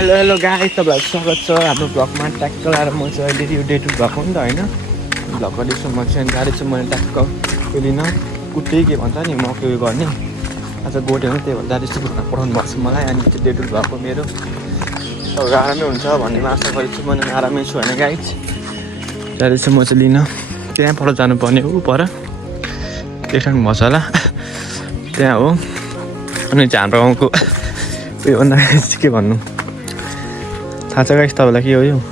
Hello guys, तपाईँलाई स्वागत छ हाम्रो ब्लगमा। ट्याक्क लगाएर म चाहिँ अहिले यो डे 2 भएको नि त होइन, ब्लग गर्दैछु। म चाहिँ जाँदैछु, मैले ट्याक्क त्यो लिन कुट्टी के भन्छ नि म के गर्ने आज गोटे हो, त्यही भएर जाँदैछु। पठाउनु भएको छ मलाई। अनि चाहिँ डे 2 भएको मेरो आरामै हुन्छ भन्ने आशा गरेछु। म आरामै छु होइन गाइस। जाँदैछु म चाहिँ लिन, त्यहाँ पर जानुपर्ने हो, पर देख्नु भएको छ होला त्यहाँ हो। अनि चाहिँ हाम्रो गाउँको उयो भन्दा के भन्नु थाहा छ गाइस तपाईँलाई के हो यो,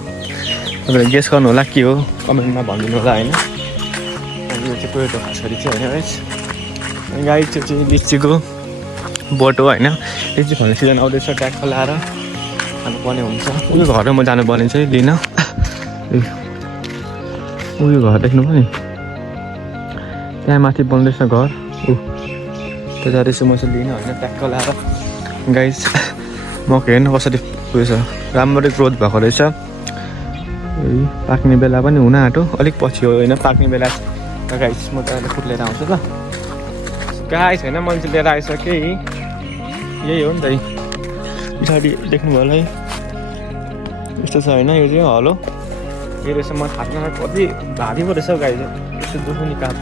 तपाईँले गेस गर्नु होला के हो, कमेन्टमा भनिदिनु होला होइन। यो चाहिँ टोयोटो खास गरी चाहिँ होइन गाइस। अनि गाइस त्यो चाहिँ लिचीको बोट हो होइन। लिची खाने सिजन आउँदैछ, ट्याक्क लाएर खानुपर्ने हुन्छ। उयो घर म जानुपर्ने चाहिँ लिन, उयो घर देख्नु पनि त्यहाँ माथि बन्दैछ घर, त्यो जाँदैछु म चाहिँ लिन होइन, ट्याक्क लाएर गाइस। मकै हेर्नु कसरी उयो छ, राम्ररी ग्रोथ भएको रहेछ। पाक्ने बेला पनि हुन आँटो, अलिक पछि हो होइन पाक्ने बेला गाइस। म त अहिले फुट लिएर आउँछु ल गाइस होइन। मैले चाहिँ लिएर आइसकेँ, यही हो नि त पछाडि देख्नुभयो होला है, यस्तो छ होइन। यो चाहिँ हलो यो रहेछ, म थाप्न कति भारी पो रहेछ गाइस, यस्तो दुःख निकाल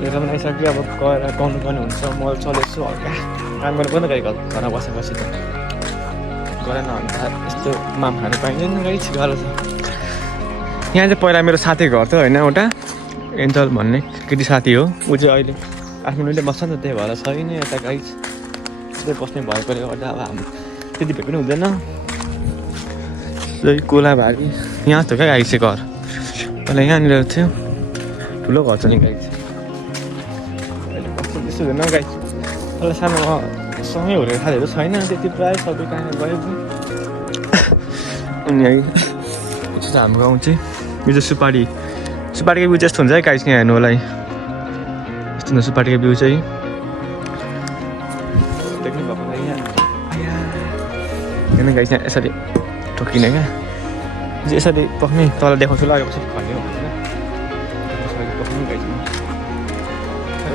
लिएर पनि आइसक्यो। अब गएर गाउनु पर्ने हुन्छ। म चलेछु हल्का काम गर्नु पर्ने गाई, घरमा बसेपछि त गरेन भने त यस्तो माम खानु पाइँदैन गाई। गाह्रो छ। यहाँ चाहिँ पहिला मेरो साथी घर थियो होइन, एउटा एन्जल भन्ने केटी साथी हो। ऊ चाहिँ अहिले काठमाडौँले बस्छ नि त, त्यही भएर छैन यता गाई त्यही बस्ने भएकोले गर्दा अब हाम्रो त्यति भेट पनि हुँदैन। त्यही कोलाबारी यहाँ थियो क्या गाई चाहिँ घर, पहिला यहाँनिर थियो। ठुलो घर छ नि गाई चाहिँ, अहिले कस्तो त्यस्तो हुँदैन गाई। पहिला सानो सँगै हुने साथीहरू छैन त्यति, प्रायः सबै कहाँ गयो। अनि है यो चाहिँ हाम्रो गाउँ चाहिँ, यो चाहिँ सुपारीको बिउ जस्तो हुन्छ है गाइस। यहाँ हेर्नु होला है, यस्तो हुन्छ सुपारीको बिउ चाहिँ। देख्नु भएको होला यहाँ हेर्नु गाइस, यहाँ यसरी ठोकिने क्या यसरी पक्ने। तल देखाउँछु ल कसरी खन्ने हो होइन, यसरी पक्नु गाइस।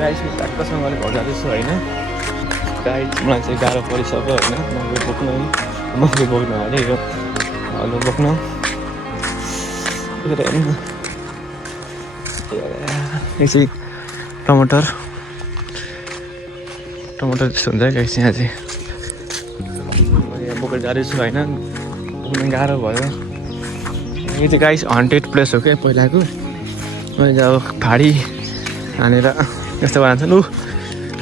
गाइस ट्याक्कसँगले घर जाँदैछु होइन गाइस। मलाई चाहिँ गाह्रो परिसक्यो होइन, मकै बोक्नु अरे यो हलो बोक्नु। यो चाहिँ टमाटर त्यस्तो हुन्छ है गाइस। यहाँ चाहिँ यहाँ बोकेर जाँदैछु होइन, बोक्नु गाह्रो भयो। यो चाहिँ गाइस हन्टेड प्लेस हो क्या पहिलाको। मैले अब फाडी हानेर यस्तो बनाउँछ। ऊ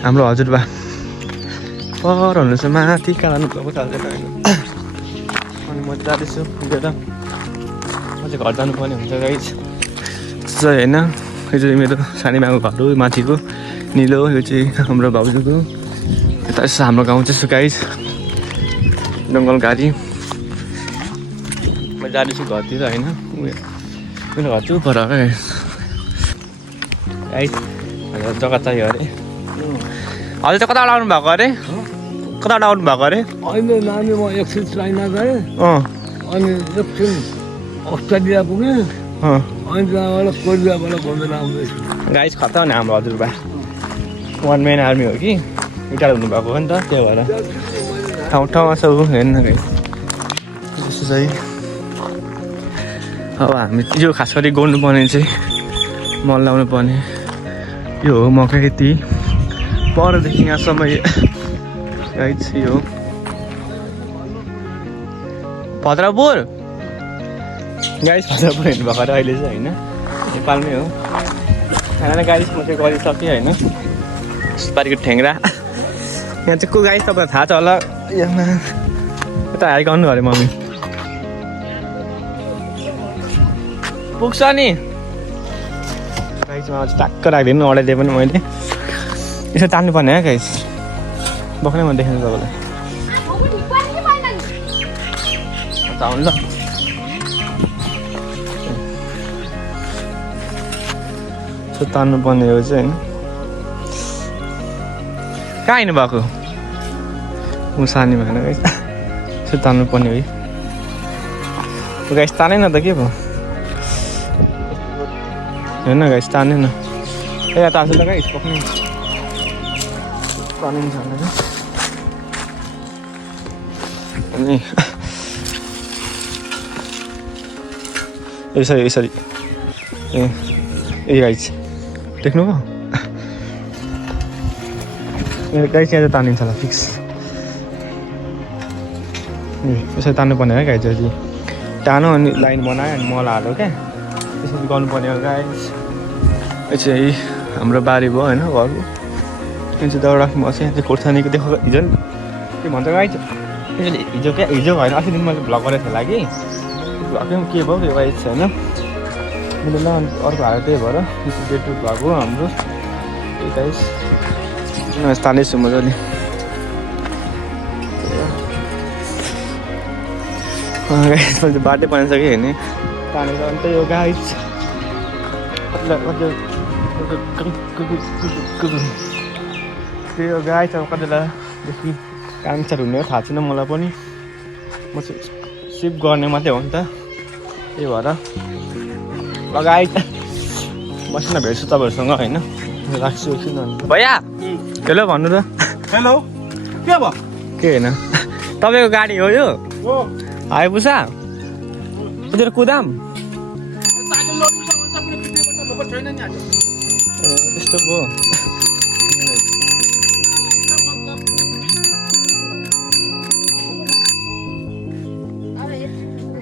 हाम्रो हजुरबा पर हुनुहुन्छ माथि, कहाँ जानु पर्छ चाल्दैन होइन। अनि म जाँदैछु पुगेर, म चाहिँ घर जानुपर्ने हुन्छ गाइस चाहिँ होइन। यो चाहिँ मेरो सानीमाको घर हो माथिको निलो, यो चाहिँ हाम्रो भाउजूको। यता यसो हाम्रो गाउँ चाहिँ गाइस जङ्गलघारी। म जाँदैछु घरतिर होइन, मेरो घर चाहिँ पर हो क्या गाइस। जग्गा चाहियो अरे। हजुर चाहिँ कताबाट आउनु भएको अरे, कताबाट आउनु भएको अरे? अहिले नानी म एकछिन चाइना गएँ, अनि एकछिन अस्ट्रेलिया पुगेँ, अनि त्यहाँबाट कोरियाबाट घुमेर आउँदैछु। गाइस खतरा नि हाम्रो हजुरबा 1 मैन आर्मी हो कि, रिटायर हुनुभएको हो नि त, त्यही भएर ठाउँमा सब हेर्न गएँ जस्तो चाहिँ। अब हामी यो खास गरी गर्नुपर्ने चाहिँ मल लाउनु पर्ने यो हो। मकै खेती परदेखि यहाँसम्म गाइस यो भद्रपुर गाइस, भद्रपुर हेर्नुभएको अरे अहिले चाहिँ होइन, नेपालमै हो। खाना गाइस म चाहिँ गरिसकेँ होइन। सुपारीको ठेङ्ग्रा यहाँ चाहिँ को गाइस तपाईँलाई थाहा छ होला। यहाँ यता हाइक आउनु अरे मम्मी पुग्छ नि गाइसमा चाहिँ टक्क राखिदिनु अडाइदिए पनि मैले यसो तान्नुपर्ने है गाइस। बोक्नै म देखेँ तपाईँलाई आउनु ल। यसो तान्नुपर्ने हो चाहिँ होइन। कहाँ हिँड्नु भएको म सानीमा होइन गाइस, यसो तान्नुपर्ने हो गाइस। ताने न त के भयो हेर्न गाइस, ताने न यहाँ तान्छु ल गाइस। पक्ने तानिन्छ भने अनि यसरी ए गाइस देख्नुभयो मेरो गाइस यहाँ चाहिँ तानिन्छ होला फिक्स यसरी तान्नुपर्ने है गाइस चाहिँ तानो अनि लाइन बनायो अनि मल हाल्यो क्या त्यसरी गर्नुपर्ने हो गाइस यो चाहिँ हाम्रो बारी भयो होइन घरको यहाँ चाहिँ दौड राख्नु भएको छ यहाँ चाहिँ खोर्सानीको देखाएको हिजो नि के भन्छ गाइस हिजो क्या हिजो होइन अस्ति दिन मैले भ्लग गरेको थिएँ होला कि भ्लग के भयो त्यो गाइस होइन मैले ल अर्को हाल्यो त्यही भएर डे टु भ्लग हो हाम्रो त्यही गाइस तान्दैछु मजाले गाइस मैले बाटै बनाइसकेँ होइन तानेर अन्त यो गाइस त्यो गाइस अब कति बेलादेखि क्यान्सर हुने हो थाहा छैन मलाई पनि म चाहिँ सिप गर्ने मात्रै हो नि त त्यही भएर लगाइस बसिन भेट्छु तपाईँहरूसँग होइन राख्छु एकछिन भैया हेलो भन्नु त हेलो के भयो के होइन तपाईँको गाडी हो यो हाइपुसा तेरो कुदाम त्यस्तो पो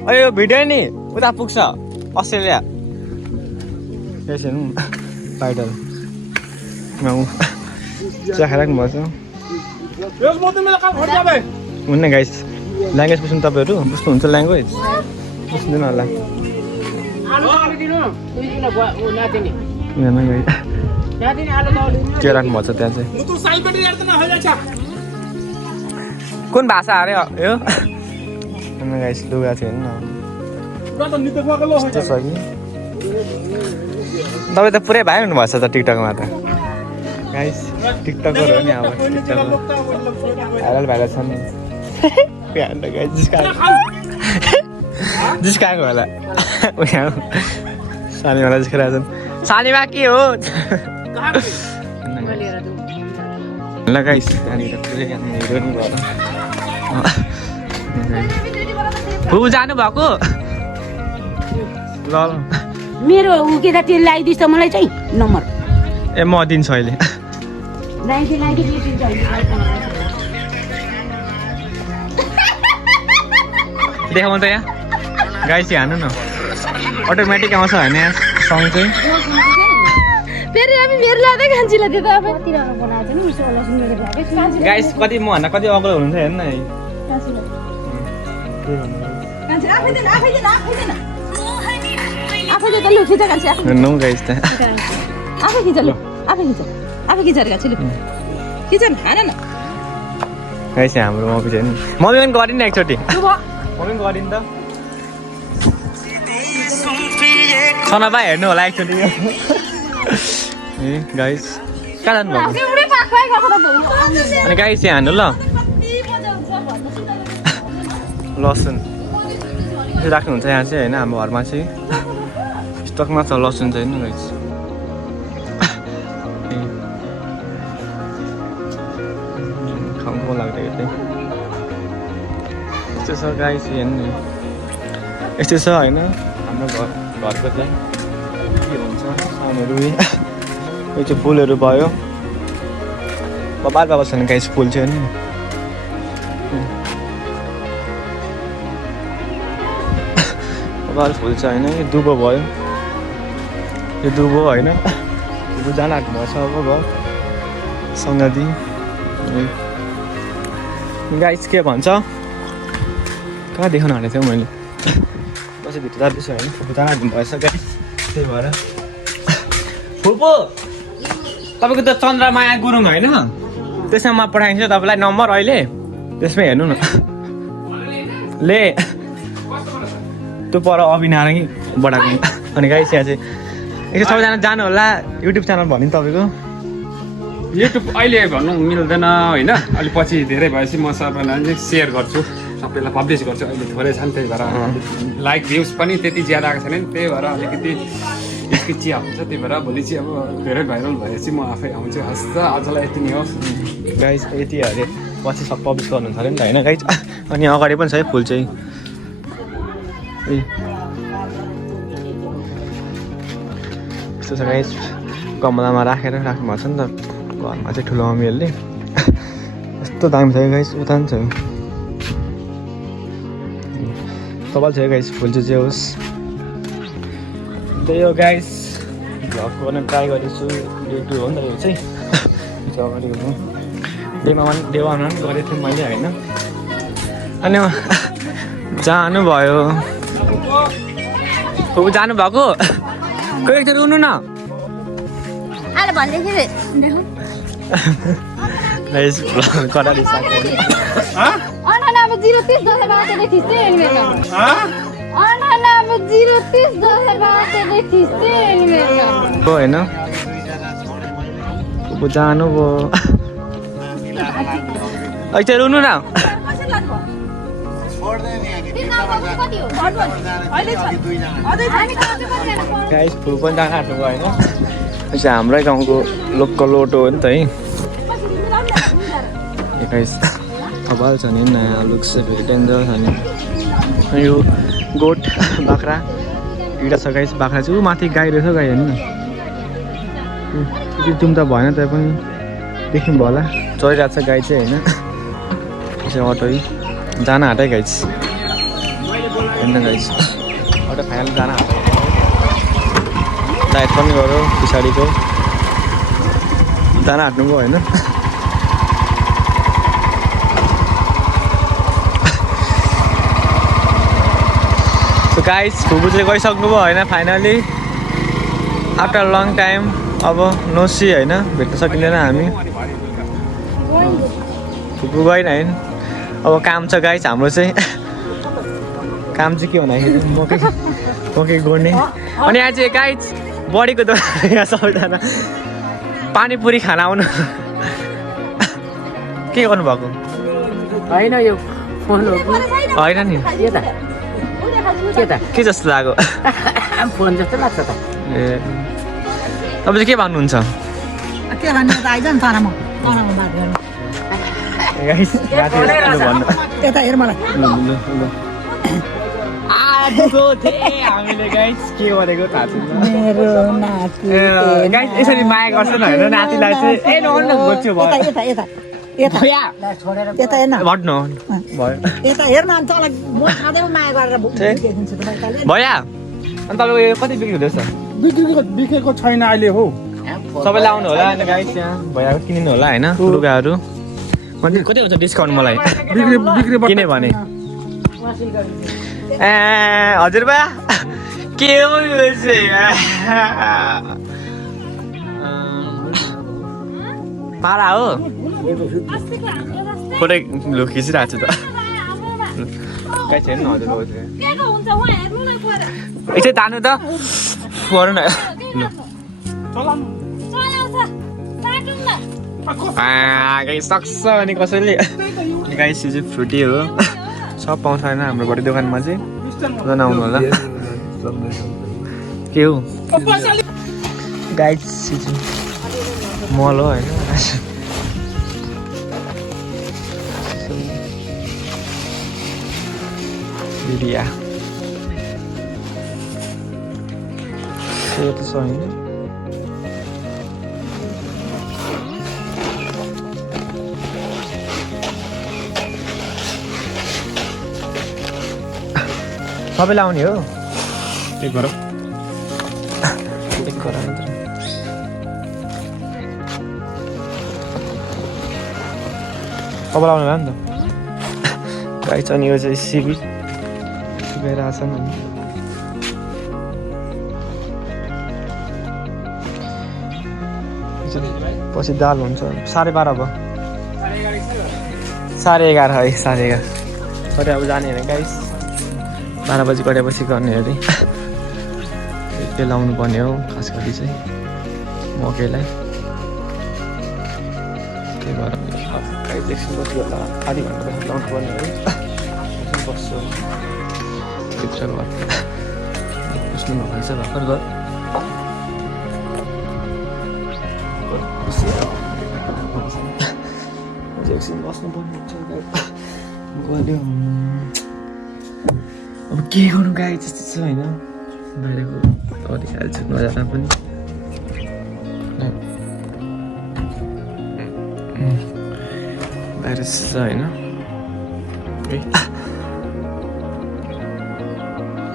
अरे यो भिडियो नि उता पुग्छ अस्ट्रेलिया एकछिन बाइटल चिया खाइराख्नु भएको छ हुन्न गाइस ल्याङ्ग्वेज बुझ्नु तपाईँहरू बुझ्नुहुन्छ ल्याङ्ग्वेज बुझ्दैन होला के राख्नु भएको छ त्यहाँ चाहिँ कुन भाषा अरे यो गाइस लुगा थियो नि कस्तो छ कि तपाईँ त पुरै भाइ हुनुभएको छ त टिकटकमा त गाइस टिकटकर हो नि अब भाइरल छ नि जिस्काएको होला सानीवाला जिस्काएको छन् सानीमा के हो ल गाइस त्यहाँनिर पुरै हिरो नि भयो बुबु जानु भएको ल मेरो उ के त तेल लगाइदिस् त मलाई चाहिँ नम्बर ए म दिन्छु अहिले देखाउनु त यहाँ गाइस यहाँ हान्नु न अटोमेटिक आउँछ होइन यहाँ सङ चाहिँ फेरि हामी मेरो लाँदै खान्छिला त्यो त अब गाइस कति म भन्दा कति अग्लो हुनुहुन्छ हेर्नु न आफै त लु खिच खान्छ हेर्नु गाइस त आफै खिच लु आफै खिचेर खान्छ लु खिच न हान न गाइस हाम्रो मम्मी चाहिँ नि मम्मी पनि गरिन् एकचोटि मम्मी पनि गरिन् त सना भाइ हेर्नु होला एकचोटि ए गाइस कहाँ जानु भएको अनि गाइस यहाँ हान्नु ल लसुन राख्नुहुन्छ यहाँ चाहिँ होइन हाम्रो घरमा चाहिँ स्टकमा छ लसुन चाहिँ होइन गाइस खाउँ लाग्दैन चाहिँ यस्तो छ गाइस हेर्नु यस्तो छ होइन हाम्रो घरको चाहिँ के हुन्छ सानोहरू यो चाहिँ फुलहरू भयो बाबा छैन गाइस फुल चाहिँ नि फुल छ होइन यो दुबो भयो यो दुबो होइन दुबो जान आँट्नु भएको छ अब भयो सङ्गति गाइस के भन्छ कहाँ देखाउनु हालेको थिएँ मैले बसी भित्र जाँदैछु होइन फुपू जान आँट्नु भएछ गाइस त्यही भएर फुपू तपाईँको त चन्द्रमाया गुरुङ होइन त्यसमा म पठाइदिन्छु तपाईँलाई नम्बर अहिले त्यसमै हेर्नु न ले त्यो पर अभिनारायण बढाएको अनि गाइस यहाँ चाहिँ एकछिन सबैजना जानु होला युट्युब च्यानल भन्यो नि तपाईँको युट्युब अहिले भन्नु मिल्दैन होइन अलिक पछि धेरै भएपछि म सबैलाई चाहिँ सेयर गर्छु सबैलाई पब्लिस गर्छु अहिले थोरै छ नि त्यही भएर लाइक भ्युज पनि त्यति ज्यादा आएको छैन नि त्यही भएर अलिकति चिया हुन्छ त्यही भएर भोलि चाहिँ अब धेरै भाइरल भएपछि म आफै आउँछु हस् त आजलाई यति नै होस् गाइस यति अरे पछि सब पब्लिस गर्नुहुन्छ अरे नि त होइन गाइस अनि अगाडि पनि छ है फुल चाहिँ यस्तो छ गाइस गमलामा राखेर राख्नुभएको छ नि त घरमा चाहिँ ठुलो मम्मीहरूले यस्तो दामी छ गाइस उता नि छ कपाल छ गाइस फुल चाहिँ होस् त्यही हो गाइस भ्लग गर्न ट्राई गरेछु डे 2 हो नि त यो चाहिँ अगाडिको डेमा पनि गरेको थिएँ मैले होइन अनि जानुभयो फुपू जानुभएको कोही एकचोटि उठ्नु न कडाली होइन फुपू जानुभयो एकचोटि उठ्नु न गाइस फुल पनि जान आँट्नुभयो होइन चाहिँ हाम्रै गाउँको लोकल अटो हो नि त है गाइस कपाल छ नि नयाँ लुक्स फेरि डेन्जर छ नि यो गोठ बाख्रा दुइटा छ गाइस बाख्रा चाहिँ ऊ माथि गाई रहेछ गाई हेर्नु न जुम त भएन त्यहाँ पनि देख्नुभयो होला चलिरहेको छ गाई चाहिँ होइन त्यसै अटो जान आँटे गाइस हेर्नु गाइस अटो फाइनल जान आँट्यो लाइट पनि गऱ्यो पछाडिको जान आँट्नुभयो होइन सो गाइस फुपू चाहिँ गइसक्नुभयो होइन फाइनली आफ्टर लङ टाइम अब नो सी होइन भेट्न सकिँदैन हामी फुपू गएन होइन अब काम छ गाइस हाम्रो चाहिँ काम चाहिँ के भन्दाखेरि मकै गोड्ने अनि यहाँ चाहिँ गाइस बडीको दोकान यहाँ सबैजना पानीपुरी खाना आउनु के गर्नुभएको होइन यो फोन हो होइन नि के जस्तो लाग्यो फोन जस्तो लाग्छ त ए तपाईँ चाहिँ के भन्नुहुन्छ के भन्नु त आइज नि तर म बात गर्नु यता हेर मलाई हामीले गाइस के गरेको थाहा छैन मेरो नाति गाइस यसरी माया गर्छन् होइन नातिलाई चाहिँ ए नभन्नु बोल्छु भयो यता यता यता यता हेर्न भन्नु भयो यता हेर्न अनि तँलाई म सधैँ माया गरेर देखिन्छु तपाईँले भैया अनि तपाईँको यो कति बिक्री हुँदैछ बिकेको छैन अहिले हो सबैलाई आउनु होला अनि गाइस यहाँ भैयाको किनिनु होला होइन लुगाहरू कति हुन्छ डिस्काउन्ट मलाई किने भने ए हजुर बा के हो यो चाहिँ पारा हो फोटो लु खिचिरहेको छु त गाइस हेर्नु हजुर एकछिन तान्नु त गरौँ न गाइस सक्छ अनि कसैले गाइस यो चाहिँ फ्रुटी हो सब पाउँछ होइन हाम्रो बडी दोकानमा चाहिँ झन् आउनु होला के हो गाइस मल हो होइन बिडिया त्यो त छ होइन सबैलाई आउने हो एक गरौँ सबैलाई आउने होला नि त गाइस अनि यो चाहिँ सिबी सिकाइरहेको छन् अनि पछि दाल हुन्छ 12:30 भयो 11:30 है 11:30 अरे अब जाने होइन गाइस 12 बजी गएपछि गर्ने अरे त्यो लाउनु पर्ने हो खास गरी चाहिँ मकैलाई के गरेर एकछिन बस्यो होला आधी घन्टा लाउनु पर्ने हो बस्छु भित्र घर बस्नु नभन्छ भर्खर घर एकछिन बस्नुपर्ने हुन्छ गयो अब के गर्नु गाई त्यस्तो छ होइन बाहिरको अलिक हाल्छु नजाँदा पनि बाहिर छ होइन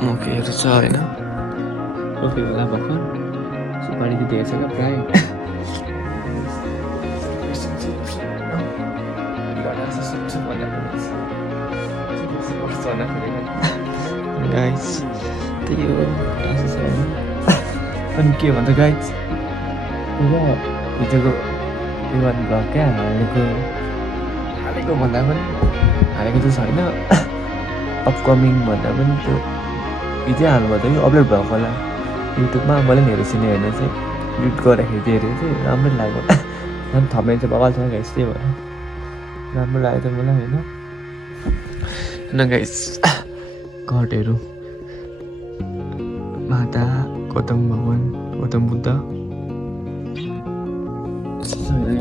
मकैहरू छ होइन रोपेको होला भर्खर सुपारी त दिएको छ क्या प्रायः गाइस त्यही हो अनि के भन्छ गाइस हिजोको युवा भ्लग क्या हालेको भन्दा पनि हालेको चाहिँ छैन अपकमिङ भन्दा पनि त्यो हिजै हाल्नुभयो कि अपलोड भएको होला युट्युबमा मैले पनि हेरेको छुइनँ हेर्नु चाहिँ एडिट गर्दाखेरि चाहिँ हेरेको चाहिँ राम्रै लाग्यो झन् थप्ने चाहिँ बबाल छ गाइस त्यही भएर राम्रो लाग्यो त मलाई होइन गाइस घटहरू माता गौतम भगवान् गौतम बुद्ध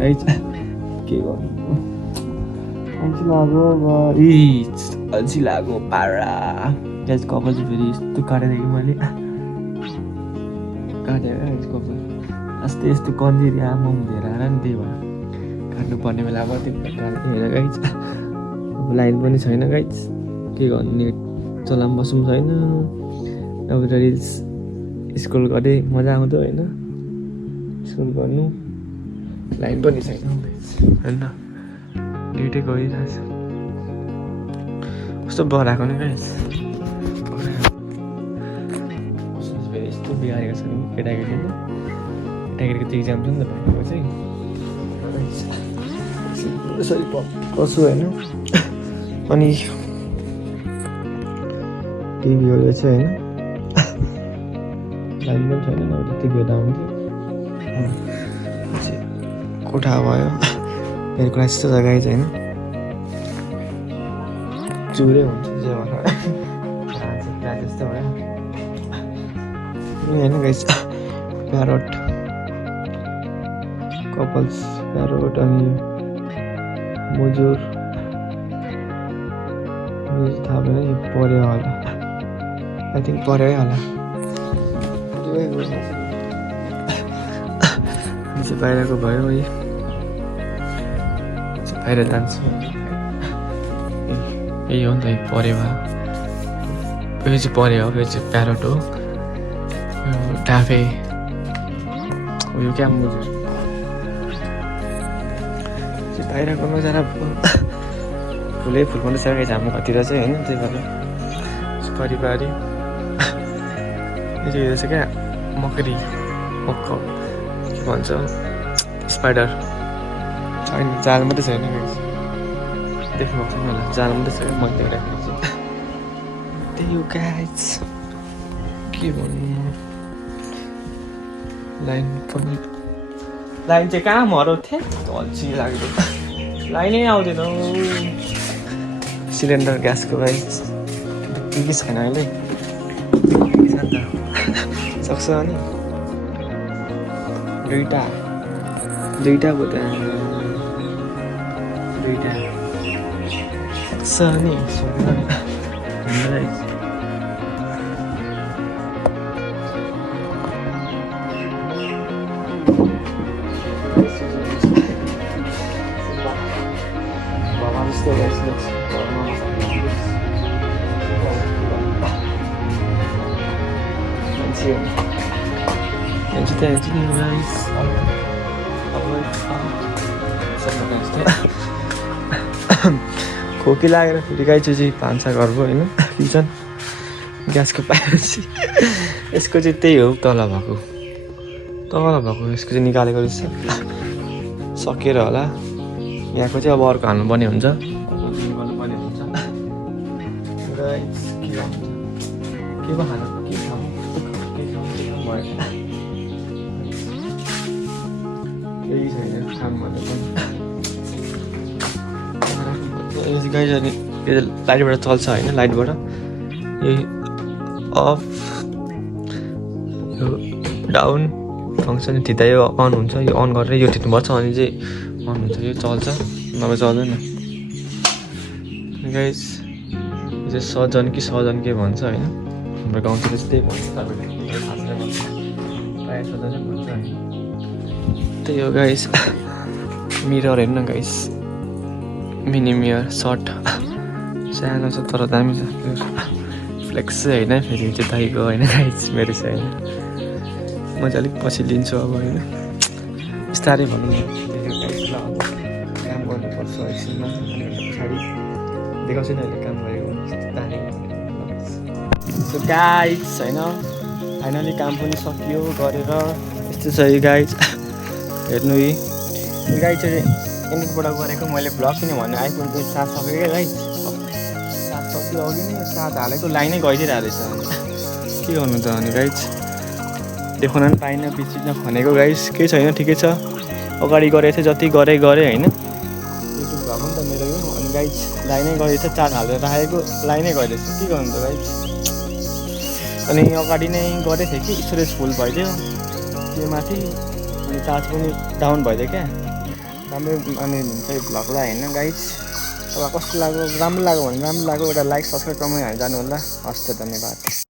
के गर्नु अल्छी लाग्यो पारा ग्यास कपाल चाहिँ फेरि यस्तो काटेको कि मैले काटेर कपाल अस्ति यस्तो कन्जिरी आमा धेरै आएर नि त्यही भएर काट्नुपर्ने बेला अब त्यो हेर गाइज अब लाइन पनि छैन गाइज के गर्नु चलाम बसौँ छैन अब त रिल्स स्कुल गरेँ मजा आउँदो होइन स्कुल गर्नु लाइन पनि छैन होइन ड्युटी गइरहेको छ कस्तो बढाएको नि गाइस फेरि यस्तो बिगारेको छ नि केटाकेटीले केटाकेटीको चाहिँ इक्जाम छ नि त भाइको चाहिँ यसरी पस्छु होइन अनि टिभीहरू चाहिँ होइन लाइन पनि छैन अब त्यति बेला आउँथ्यो कोठा भयो मेरो क्लास यस्तो जग्गा चाहिँ होइन चुरै हुन्छ जे भएर जस्तो भयो होइन गाइस प्यारोट कपल्स प्यारोट अनि मुजुर थाहा भएन नि पऱ्यो होला आई थिङ्क पऱ्यो होला बाहिरको भयो है बाहिर जान्छु यही हो नि त परेवा यो चाहिँ परे हो यो चाहिँ प्यारोट हो यो डाफे यो क्या मुजुर बाहिरको नजारा फुलै फुल पनि छ हाम्रो घरतिर चाहिँ होइन त्यही भएर सुपारी बारी यो चाहिँ क्या मकरी मक्क के भन्छ स्पाइडर छैन जाल मात्रै छैन देख्नु भएको छैन होला जाल मात्रै छ मैले देखाएको चाहिँ त्यही हो गाइस के भन्नु लाइन पनि लाइन चाहिँ कहाँ हराउँथे अल्छी लाग्यो लाइनै आउँदैन सिलिन्डर ग्यासको गाइस के छैन अहिले सक्छ नि दुईटा बोतल दुईटा सक्छ नि खोकी लागेर फेरि गाई चाहिँ भान्सा घर भयो होइन किचन ग्यासको पाएपछि यसको चाहिँ त्यही हो तल भएको यसको चाहिँ निकालेको रहेछ सकेर होला यहाँको चाहिँ अब अर्को हाल्नुपर्ने हुन्छ गर्नुपर्ने हुन्छ के पो खानु के खाउँ भयो केही छैन खानु भन्दा पनि गाई जाने यो लाइटबाट चल्छ होइन लाइटबाट यो अफ यो डाउन फङ्सन थिच्दा यो अन हुन्छ यो अन गरेर यो थिच्नुपर्छ अनि चाहिँ अन हुन्छ यो चल्छ नभए चल्दैन गाइस यो चाहिँ सजन कि सजन के भन्छ होइन हाम्रो गाउँतिर चाहिँ त्यही भन्छ तपाईँले प्रायः सजन भन्छ होइन त्यही हो गाइस मिरर हेर्नु न गाइस मिनी मिरर सर्ट सानो छ तर दामी छ फ्लेक्स चाहिँ होइन फेरि त्यो दाइको होइन गाइस मेरो चाहिँ होइन म चाहिँ अलिक पछि लिन्छु अब होइन बिस्तारै भनौँ न गाइस ल अब काम गर्नुपर्छ एकछिनमा पछाडि देखाउँछु नि अहिले काम गरेको सो गाइस होइन फाइनली काम पनि सकियो गरेर यस्तो छ यो गाइस हेर्नु यी गाइस चाहिँ इन्डियाबाट गरेको मैले ब्लग किन भन्नु आइफोनको साथ सकेको गाइस साथ सक्यो अघि नै साथ हालेको लाइनै गइदिइरहेको रहेछ के गर्नु त अनि गाइस देखाउन पनि पाइनँ बिचमा खनेको गाइस केही छैन ठिकै छ अगाडि गरेको थिएँ जति गरेँ होइन युट्युब भएको नि त मेरो यो अनि गाइस लाइनै गइरहेछ चार्ज हालेर राखेको लाइनै गइरहेछ के गर्नु त गाइस अनि अगाडि नै गरेको थिएँ कि स्टोरेज फुल भइदियो त्यो माथि अनि चार्ज पनि डाउन भइदियो क्या राम्रो अनि हुन्छ यो भ्लगलाई होइन गाइस अब कस्तो लाग्यो राम्रो लाग्यो भने राम्रो लाग्यो एउटा लाइक सब्सक्राइब कमेन्ट हाल्नु जानु होला हस् त धन्यवाद।